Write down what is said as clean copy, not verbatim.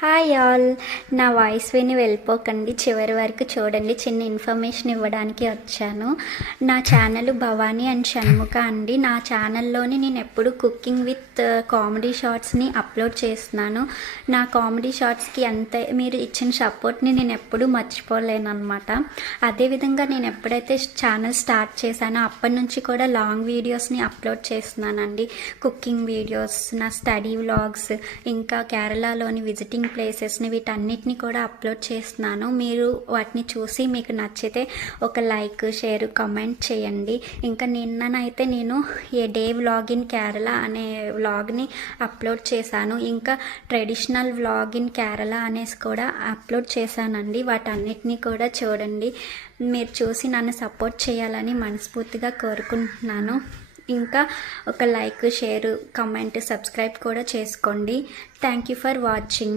Hi all, నా voice విని వెళ్ళిపోకండి, చివరి వరకు చూడండి. చిన్న ఇన్ఫర్మేషన్ ఇవ్వడానికి వచ్చాను. నా ఛానల్ భవానీ అండ్ షణ్ముఖ అండి. నా ఛానల్లోని నేను ఎప్పుడు కుకింగ్ విత్ కామెడీ షార్ట్స్ని అప్లోడ్ చేస్తున్నాను. నా కామెడీ షార్ట్స్కి అంత మీరు ఇచ్చిన సపోర్ట్ని నేను ఎప్పుడూ మర్చిపోలేను అనమాట. అదేవిధంగా నేను ఎప్పుడైతే ఛానల్ స్టార్ట్ చేశానో అప్పటి నుంచి కూడా లాంగ్ వీడియోస్ని అప్లోడ్ చేస్తున్నానండి. కుకింగ్ వీడియోస్, నా స్టడీ వ్లాగ్స్, ఇంకా కేరళలోని విజిటింగ్ ప్లేసెస్ని, వీటన్నిటిని కూడా అప్లోడ్ చేస్తున్నాను. మీరు వాటిని చూసి మీకు నచ్చితే ఒక లైక్, షేర్, కామెంట్ చేయండి. ఇంకా నిన్ననైతే నేను ఏ డే వ్లాగ్ ఇన్ కేరళ అనే వ్లాగ్ని అప్లోడ్ చేశాను. ఇంకా ట్రెడిషనల్ వ్లాగ్ ఇన్ కేరళ అనేసి కూడా అప్లోడ్ చేశానండి. వాటన్నిటిని కూడా చూడండి. మీరు చూసి నన్ను సపోర్ట్ చేయాలని మనస్ఫూర్తిగా కోరుకుంటున్నాను. ఇంకా ఒక లైక్, షేర్, కామెంట్, సబ్స్క్రైబ్ కూడా చేసుకోండి. Thank you for watching.